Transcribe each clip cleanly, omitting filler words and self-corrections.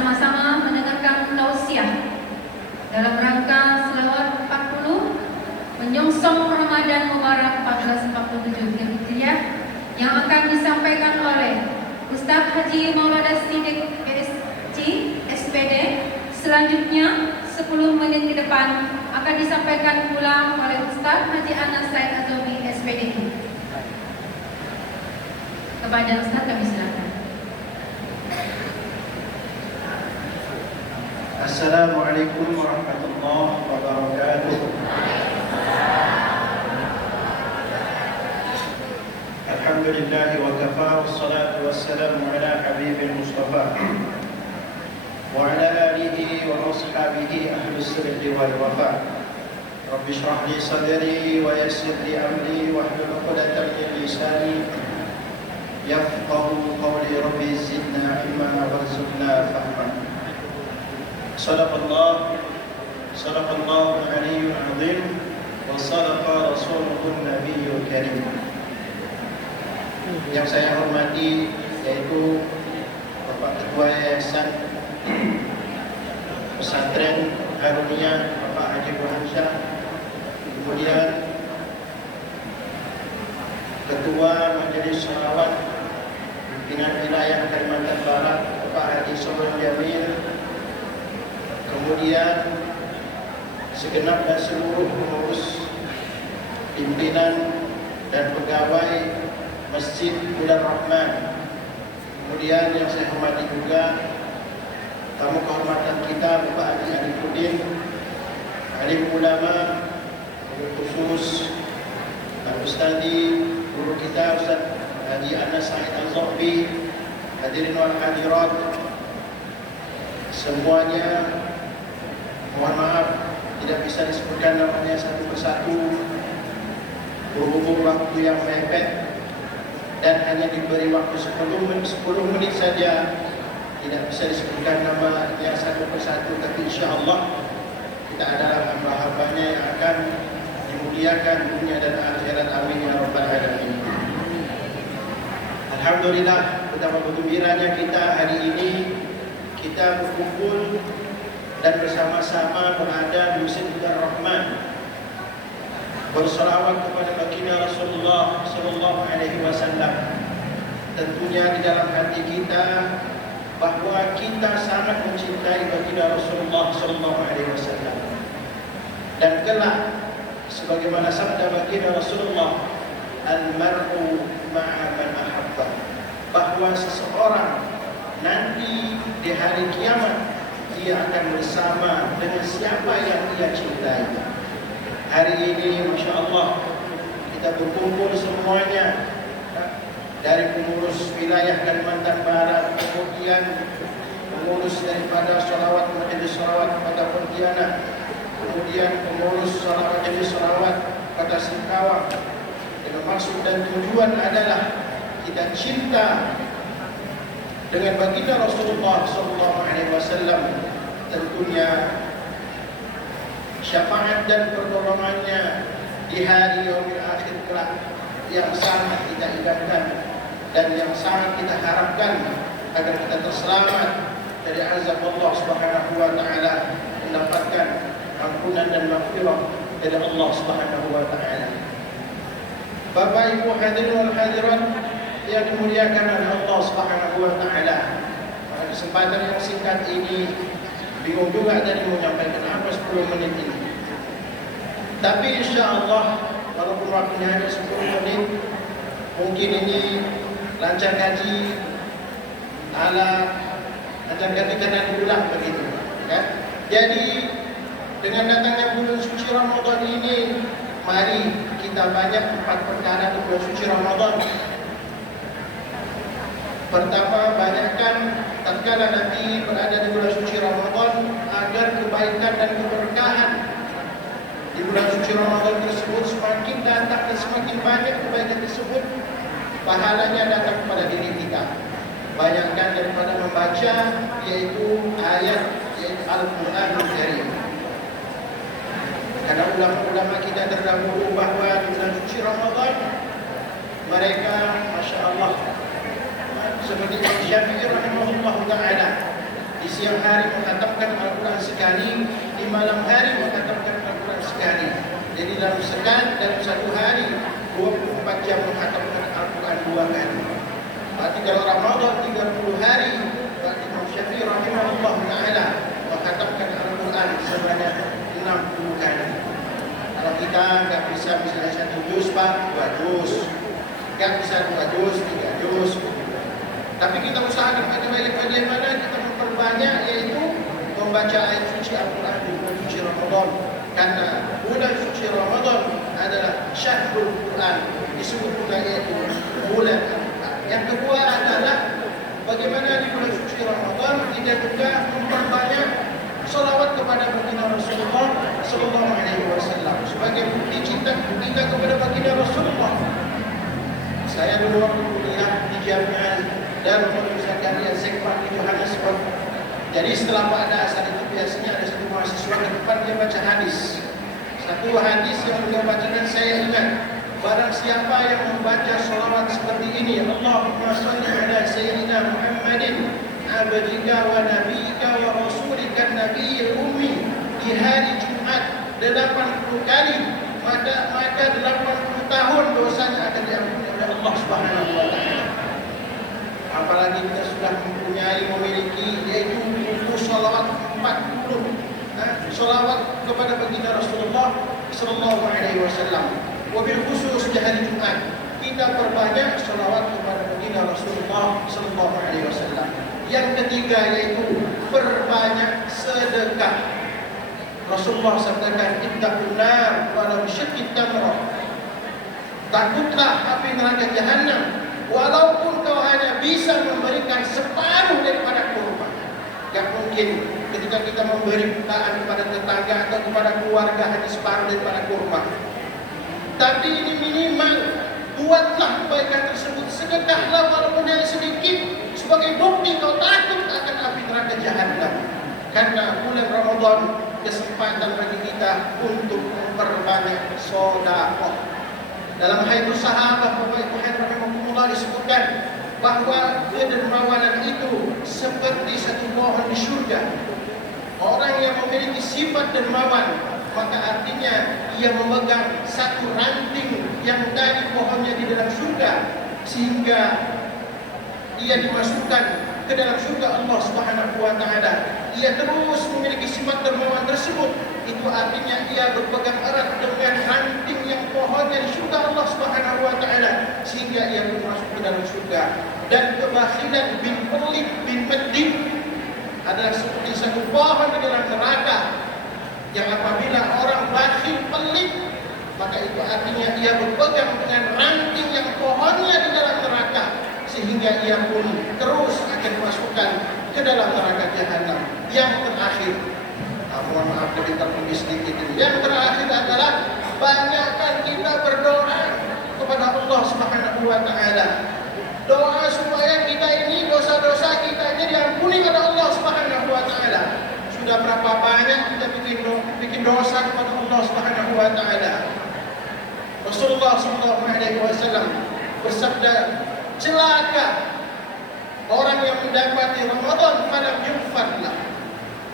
bersama-sama mendengarkan tausiah dalam rangka selawat 40 menyongsong Ramadan Mubarak 1447 Hijriah yang akan disampaikan oleh Ustaz Haji Maulana Siddiq PSC SPD. Selanjutnya 10 menit ke depan akan disampaikan pula oleh Ustaz Haji Anas Said Azomi SPD. Kepada Ustaz kami silakan. Assalamualaikum warahmatullahi wabarakatuh. Alhamdulillah wa kafa wassalatu wassalamu ala habibil mustafa wa ala alihi wa ashabihi ahlus sidqi wal wafa. Rabbi shrah li sadri wa yassir li amri wahlul 'uqdatam min lisani yafqahu qawli. Rabbi zidna ilma warzuqna fahma. Sadaqallahu al-aliyyul azim wa sadaqa rasuluhun nabiyyul karim. Yang saya hormati yaitu Bapak Ketua Yayasan Pesantren Harunia Bapak Haji Burhansyah, kemudian Ketua Majelis Sholawat Pimpinan Wilayah Kalimantan Barat Bapak Haji Sobron Jamil, kemudian segenap dan seluruh pengurus, pimpinan dan pegawai Masjid Bulan Rahman. Kemudian yang saya hormati juga tamu kehormatan kita Bapak Haji Arifuddin, alim ulama, guru khusus, Al-Ustadi, guru kita Ustaz Haji Anas Said Al-Zohbi, hadirin wal hadirat semuanya. Mohon maaf tidak bisa disebutkan namanya satu persatu berhubung waktu yang mepet dan hanya diberi waktu 10 menit saja, tidak bisa disebutkan nama yang satu persatu, tapi insyaAllah kita adalah hamba-hambanya yang akan dimuliakan dunia dan akhirat. Amin ya rabbal alamin. Alhamdulillah, betapa bergembiranya kita hari ini kita berkumpul dan bersama-sama berada di Masjid Bulan Rahman, bersolawat kepada baginda Rasulullah sallallahu alaihi wasallam. Tentunya di dalam hati kita bahwa kita sangat mencintai baginda Rasulullah sallallahu alaihi wasallam. Dan kelak sebagaimana sabda baginda Rasulullah, al-mar'u ma'a man ahabba, bahwa seseorang nanti di hari kiamat dia akan bersama dengan siapa yang dia cintai. Hari ini Masya Allah kita berkumpul semuanya, dari pengurus wilayah Kalimantan Barat, kemudian pengurus daripada Sholawat Majelis Sholawat pada Pontianak, kemudian pengurus Sholawat Majelis Sholawat pada Singkawang. Dengan maksud dan tujuan adalah kita cinta dengan baginda Rasulullah SAW. Tentunya syafaat dan pertolongannya di hari yaumil akhir kelak yang sangat kita idamkan dan yang sangat kita harapkan agar kita terselamat dari azab Allah Subhanahu wa taala, mendapatkan ampunan dan maghfirah dari Allah Subhanahu wa taala. Bapak Ibu hadirin wal hadirat yang dimuliakan oleh Allah Subhanahu wa taala, pada kesempatan yang singkat ini bingung juga tadi mau menyampaikan apa 10 menit ini. Tapi insyaAllah walaupun waktunya hanya 10 menit, mungkin ini lancar kaji karena diulang begitu kan? Jadi dengan datangnya bulan suci Ramadan ini, mari kita banyak 4 perkara di bulan suci Ramadan. Pertama, banyakkan tatkala nanti berada di bulan suci Ramadan agar kebaikan dan keberkahan di bulan suci Ramadan tersebut semakin datang dan semakin banyak kebaikan tersebut, pahalanya datang kepada diri kita. Banyakkan daripada membaca yaitu Al-Quranul Karim. Karena ulama-ulama kita terdahulu bahwa di bulan suci Ramadan mereka Masya Allah seperti Imam Syafi'i rahimahullah ta'ala, di siang hari menghatamkan Al-Quran sekali, di malam hari menghatamkan Al-Quran sekali. Jadi dalam satu hari 24 jam menghatamkan Al-Quran 2 kali. Berarti kalau Ramadan 30 hari, berarti Imam Syafi'i rahimahullah ta'ala menghatamkan Al-Quran sebanyak 60 kali. Kalau kita nggak bisa misalnya 1 juz Pak, 2 juz, nggak bisa 2 juz, 3 juz. Tapi kita usahakan bagaimana kita memperbanyak, yaitu membaca ayat suci Al-Quran di bulan suci Ramadan. Karena bulan suci Ramadan adalah syahrul Quran, disebut juga yaitu bulan Al-Quran. Yang kedua adalah bagaimana di bulan suci Ramadan kita juga memperbanyak salawat kepada baginda Rasulullah Sallallahu Alaihi Wasallam sebagai bukti cinta kita kepada baginda Rasulullah. Saya dulu waktu kuliah di Jamiah Darul Ulum Zakaria Sekmar di Johannesburg. Jadi setelah pada asar itu biasanya ada satu mahasiswa ke depan dia baca hadis. Satu hadis yang beliau bacakan saya ingat. Barang siapa yang membaca salawat seperti ini, Allahumma salli ala Sayyidina Muhammadin abdika wa nabiyika wa rasulika nabiyil ummi, di hari Jumat 80 kali, maka 80 tahun dosanya akan diampuni oleh Allah Subhanahu wa taala. Apalagi kita sudah memiliki yaitu buku salawat 40, salawat kepada baginda Rasulullah Sallallahu Alaihi Wasallam. Wabil khusus di hari Jumat kita perbanyak salawat kepada baginda Rasulullah Sallallahu Alaihi Wasallam. Yang ketiga yaitu perbanyak sedekah. Rasulullah sabdakan, ittaqun nar walau bisyiqqi tamrah. Takutlah api neraka jahanam walaupun kau hanya bisa memberikan separuh daripada kurma. Gak mungkin ketika kita memberi bukaan kepada tetangga atau kepada keluarga hanya separuh daripada kurma. Tapi ini minimal buatlah kebaikan tersebut, sedekahlah walaupun hanya sedikit sebagai bukti kau takut akan api neraka jahanam. Karena bulan Ramadan kesempatan bagi kita untuk memperbanyak sedekah. Dalam hadis sahabat Bapak Ibu rahimahumullah disebutkan bahwa kedermawanan itu seperti satu pohon di surga. Orang yang memiliki sifat dermawan, maka artinya ia memegang satu ranting yang dari pohonnya di dalam surga, sehingga ia dimasukkan ke dalam surga Allah Subhanahu wa taala. Ia terus memiliki sifat dermawan tersebut. Itu artinya ia berpegang erat dengan ranting yang pohonnya di surga Allah Subhanahu wa taala, sehingga ia pun masuk ke dalam surga. Dan kebakhilan bin pelit bin medit adalah seperti satu pohon di dalam neraka, yang apabila orang bakhil pelit, maka itu artinya ia berpegang dengan ranting yang pohonnya di dalam neraka, sehingga ia pun terus akan dimasukkan ke dalam neraka jahanam. Yang terakhir, mohon maaf kalau tertulis sedikit ini. Yang terakhir adalah banyakkan kita berdoa kepada Allah Subhanahu wa taala. Doa supaya kita ini dosa-dosa kita ini diampuni oleh Allah Subhanahu wa taala. Sudah berapa banyak kita bikin dosa kepada Allah Subhanahu wa taala. Rasulullah sallallahu alaihi wasallam bersabda, celaka orang yang mendapati Ramadan falam yughfarlah.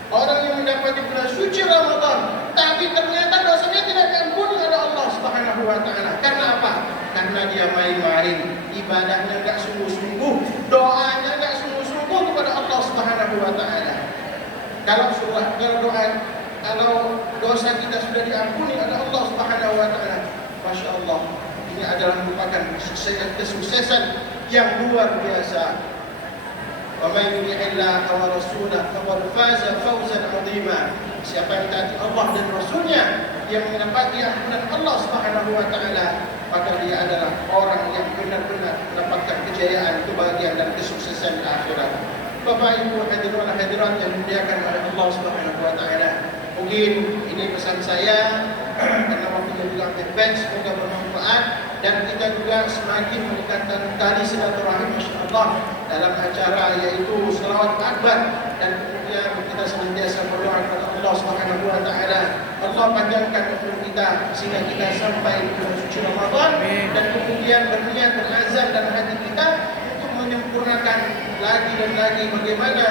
Orang yang mendapati bulan suci Ramadan tapi ternyata dosanya tidak diampuni oleh Allah Subhanahu wa taala. Karena apa? Karena dia main-main, ibadahnya enggak sungguh-sungguh, doanya enggak sungguh-sungguh kepada Allah Subhanahu wa taala. Kalau dosa kita sudah diampuni oleh Allah Subhanahu wa taala, Masya Allah, ini adalah merupakan kesuksesan yang luar biasa. Wa may yuti'illah wa rasulahu faqad faza fawzan 'azima. Siapa yang taati Allah dan Rasulnya, yang mendapati ampunan Allah Subhanahu wa taala, maka dia adalah orang yang benar-benar mendapatkan kejayaan, kebahagiaan dan kesuksesan di akhirat. Bapak Ibu hadirin dan hadirat yang dimuliakan oleh Allah Subhanahu wa taala. Mungkin ini pesan saya karena waktunya juga habis, semoga bermanfaat dan kita juga semakin meningkatkan tali silaturahim insyaallah dalam acara yaitu selawat akbar, dan kemudian kita senantiasa berdoa kepada Allah Subhanahu wa taala. Allah panjangkan umur kita sehingga kita sampai di bulan suci Ramadan, dan kemudian berniat berazam dalam hati kita untuk menyempurnakan lagi dan lagi bagaimana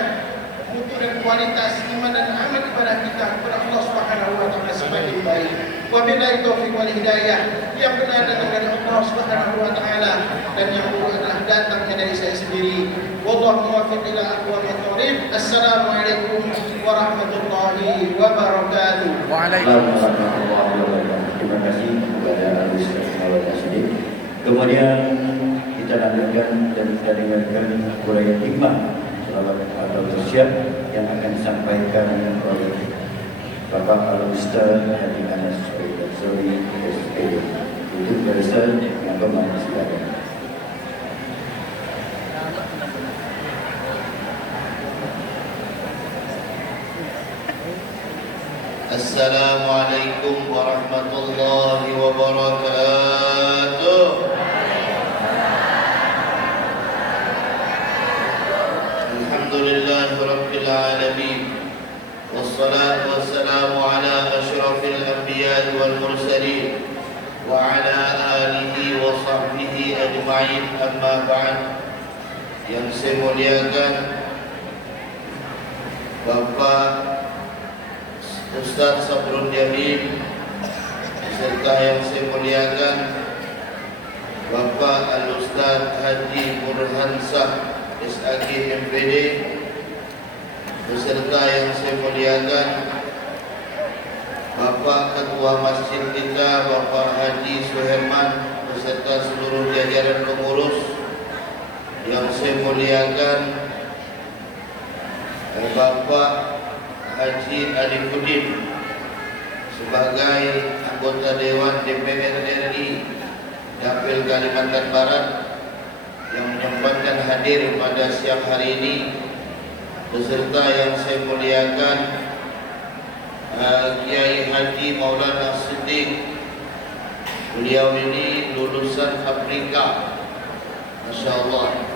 mutu dan kualitas iman dan amal ibadah kita kepada Allah Subhanahu wa taala semakin baik. Wabillahi taufiq wal hidayah. Yang benar datang dari Allah Subhanahu wa taala dan yang buruk adalah datangnya dari saya sendiri. Wallahu muwaffiq ila aqwamit thoriq. Assalamualaikum warahmatullahi wabarakatuh. Waalaikumsalam warahmatullahi wabarakatuh. Terima kasih kepada Al-Ustaz Maulana Siddiq. Kemudian kita lanjutkan dan kita dengarkan uraian hikmah selawat atau tersiap yang akan disampaikan oleh Bapak Al-Ustaz Haji Anas Sori SPD. Untuk Ustaz yang bermakna silakan. Assalamualaikum warahmatullahi wabarakatuh. Alhamdulillahi rabbil alamin. Wassalatu wassalamu ala asyrafil anbiya'i wal mursalin wa ala alihi wa sahbihi ajma'in, amma ba'd. Yang saya muliakan Bapak Ustaz Sabrul Jamil, serta yang saya muliakan Bapak Al-Ustaz Haji Burhansah SAG MPD, beserta yang saya muliakan Bapak Ketua Masjid kita Bapak Haji Suherman, beserta seluruh jajaran pengurus. Yang saya muliakan Bapak Haji Alifuddin sebagai anggota Dewan DPR RI Dapil Kalimantan Barat yang menyempatkan hadir pada siang hari ini, beserta yang saya muliakan Kiai Haji Maulana Siddiq. Beliau ini lulusan Afrika, Masya Allah.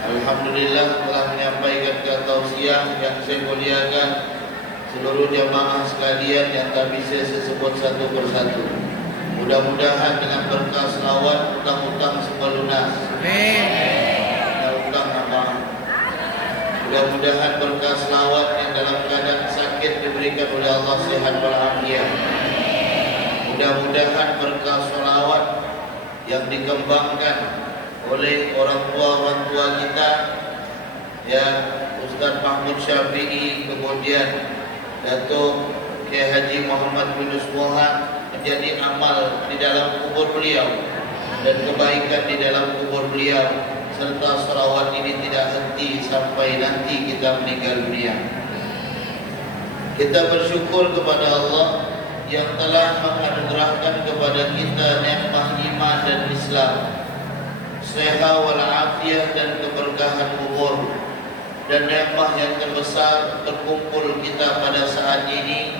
Alhamdulillah telah menyampaikan tausiah yang saya muliakan seluruh jamaah sekalian yang tak bisa saya sebut satu persatu. Mudah-mudahan dengan berkah selawat utang-utang semua lunas. Utang apa? Mudah-mudahan berkah selawat yang dalam keadaan sakit diberikan oleh Allah sehat walafiat. Mudah-mudahan berkah selawat yang dikembangkan oleh orang tua kita, ya, Ustaz Mahmud Syafi'i, kemudian Datuk Kiai Haji Muhammad Yunus Mohan, menjadi amal di dalam kubur beliau dan kebaikan di dalam kubur beliau, serta selawat ini tidak henti sampai nanti kita meninggal dunia. Kita bersyukur kepada Allah yang telah menganugerahkan kepada kita nikmat iman dan Islam, sehat walafiat dan keberkahan umur, dan nikmat yang terbesar terkumpul kita pada saat ini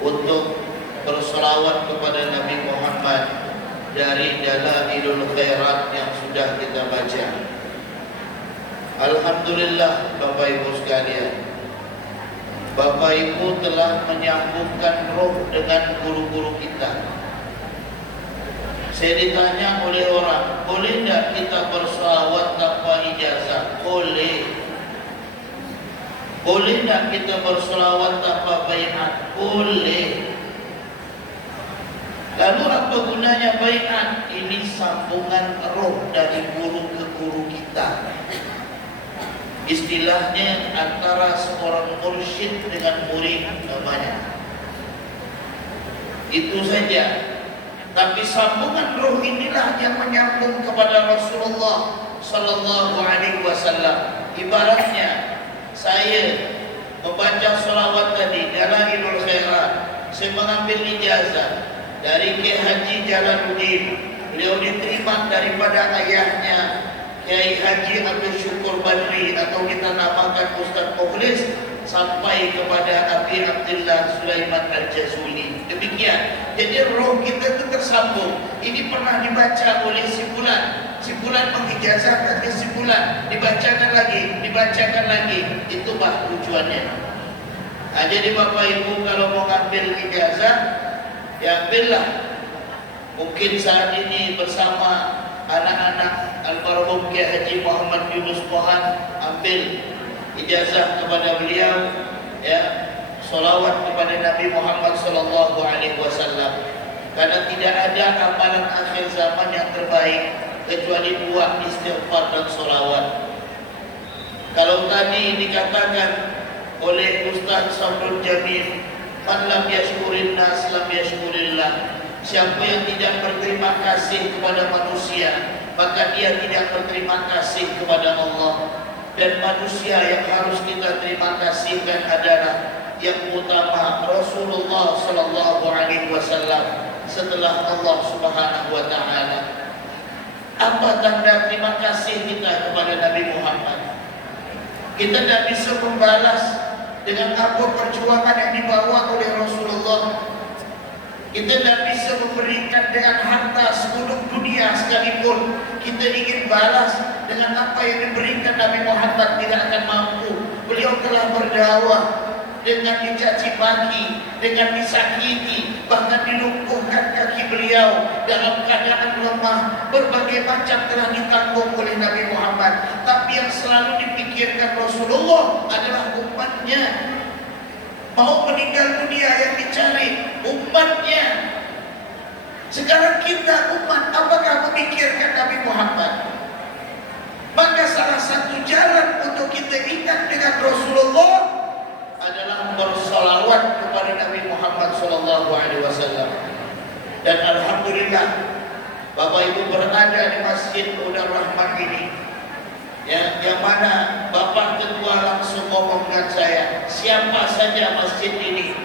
untuk berselawat kepada Nabi Muhammad dari Dalailul Khairat yang sudah kita baca. Alhamdulillah Bapak Ibu sekalian, Bapak Ibu telah menyambungkan roh dengan guru-guru kita. Saya ditanya oleh orang, boleh tidak kita berselawat tanpa ijazah? Boleh. Boleh tidak kita berselawat tanpa baiat? Boleh. Lalu apa gunanya baiat? Ini sambungan roh dari guru ke guru kita. Istilahnya antara seorang mursyid dengan murid namanya. Itu saja. Tapi sambungan roh inilah yang menyambung kepada Rasulullah Sallallahu Alaihi Wasallam. Ibaratnya saya membaca sholawat tadi Dalailul Khairat, saya mengambil ijazah dari Kiai Haji Jalaluddin. Beliau diterima daripada ayahnya Kiai Haji Abdul Syukur Badri, atau kita namakan Ustaz Mukhlis, sampai kepada Abi Abdullah Sulaiman Al-Jazuli. Demikian. Jadi roh kita itu tersambung. Ini pernah dibaca oleh si fulan mengijazahkan ke si fulan, dibacakan lagi. Itulah tujuannya. Nah, jadi Bapak Ibu kalau mau ambil ijazah, ya ambillah. Mungkin saat ini bersama anak-anak almarhum Kiai Haji Muhammad Yunus Mohan, ambil ijazah kepada beliau, ya, solawat kepada Nabi Muhammad sallallahu alaihi wasallam. Karena tidak ada amalan akhir zaman yang terbaik kecuali dua, istighfar dan solawat. Kalau tadi dikatakan oleh Ustaz Sabrul Jamil, man lam yashkurin nas lam yashkurillah. Siapa yang tidak berterima kasih kepada manusia, maka dia tidak berterima kasih kepada Allah. Dan manusia yang harus kita terima kasihkan adalah yang utama Rasulullah sallallahu alaihi wasallam setelah Allah Subhanahu wa taala. Apa tanda terima kasih kita kepada Nabi Muhammad? Kita tidak bisa membalas dengan apa perjuangan yang dibawa oleh Rasulullah. Kita tidak bisa memberikan dengan harta seluruh dunia sekalipun. Kita ingin balas dengan apa yang diberikan Nabi Muhammad, tidak akan mampu. Beliau telah berdakwah dengan dicaci maki, dengan disakiti, bahkan dilumpuhkan kaki beliau dalam keadaan lemah. Berbagai macam telah ditanggung oleh Nabi Muhammad. Tapi yang selalu dipikirkan Rasulullah adalah umatnya. Mau meninggal dunia yang dicari umatnya. Sekarang kita umat, apakah memikirkan Nabi Muhammad? Maka salah satu jalan untuk kita ingat dengan Rasulullah adalah bersalawat kepada Nabi Muhammad SAW. Dan alhamdulillah, Bapak Ibu berada di Masjid Udar Rahmat ini, ya, yang mana Bapak Ketua langsung ngomongkan saya, siapa saja masjid ini,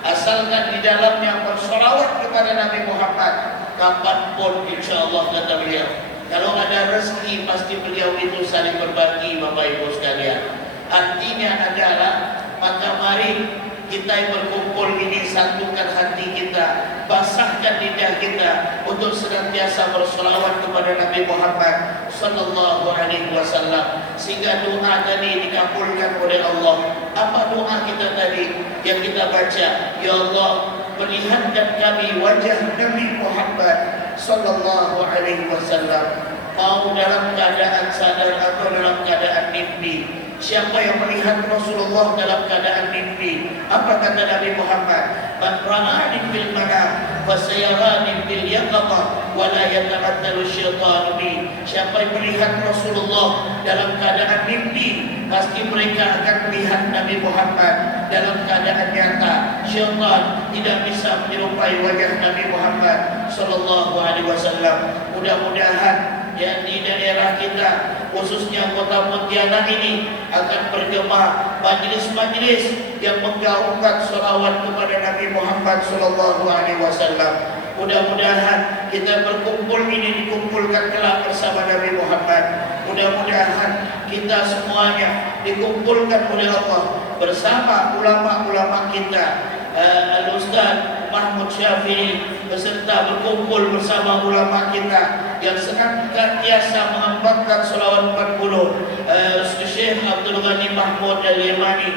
asalkan di dalamnya bersalawat kepada Nabi Muhammad, kapanpun insyaAllah, kata beliau. Kalau ada rezeki pasti beliau itu saling berbagi, Bapak Ibu sekalian. Artinya adalah, maka mari kita yang berkumpul ini satukan hati kita, basahkan lidah kita untuk senantiasa berselawat kepada Nabi Muhammad sallallahu alaihi wasallam, sehingga doa tadi dikabulkan oleh Allah. Apa doa kita tadi yang kita baca? Ya Allah, perlihatkan kami wajah Nabi Muhammad sallallahu alaihi wasallam, mau dalam keadaan sadar atau dalam keadaan mimpi. Siapa yang melihat Rasulullah dalam keadaan mimpi? Apa kata Nabi Muhammad? Man ra'ani fil manam fasayarani fil yaqظah wa la yatabattalu syaitanu bi. Siapa yang melihat Rasulullah dalam keadaan mimpi, pasti mereka akan melihat Nabi Muhammad dalam keadaan nyata. Syaitan tidak bisa menyerupai wajah Nabi Muhammad sallallahu alaihi wasallam. Mudah-mudahan yang di daerah kita, khususnya kota Pontianak ini, akan bergema majlis-majlis yang menggaungkan salawat kepada Nabi Muhammad sallallahu alaihi wasallam. Mudah-mudahan kita berkumpul ini dikumpulkan kelak bersama Nabi Muhammad. Mudah-mudahan kita semuanya dikumpulkan oleh Allah bersama ulama-ulama kita. Al-Ustaz Mahmud Syafi'i beserta berkumpul bersama ulama kita yang senantiasa mengamalkan salawat 40, Syekh Abdul Ghani Mahmud Al-Yamani,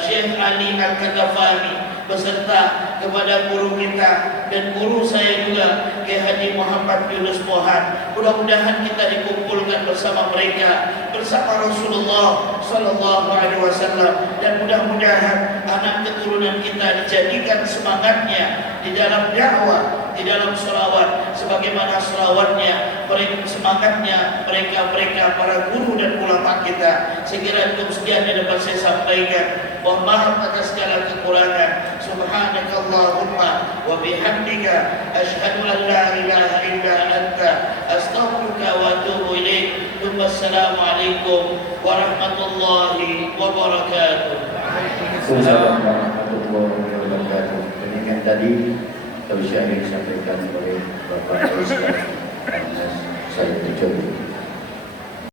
Syekh Ali Al-Katafani, beserta kepada guru kita dan guru saya juga, Kiai Haji Muhammad Yunus Mohan. Mudah-mudahan kita dikumpulkan bersama mereka, bersama Rasulullah sallallahu alaihi wasallam, dan mudah-mudahan anak keturunan kita dijadikan semangatnya di dalam dakwah, di dalam selawat sebagaimana selawatnya mereka, semangatnya mereka para guru dan ulama kita. Sekiranya cukup sekian yang dapat saya sampaikan. Mohon maaf atas segala kekurangan. Subhanakallahumma wa bihamdika asyhadu an la ilaha illa anta astaghfiruka wa atubu ilaik. Wassalamualaikum warahmatullahi wabarakatuh. Assalamualaikum warahmatullahi wabarakatuh. Demikian tadi tausiah yang disampaikan oleh Bapak Ustaz Said Tejobi.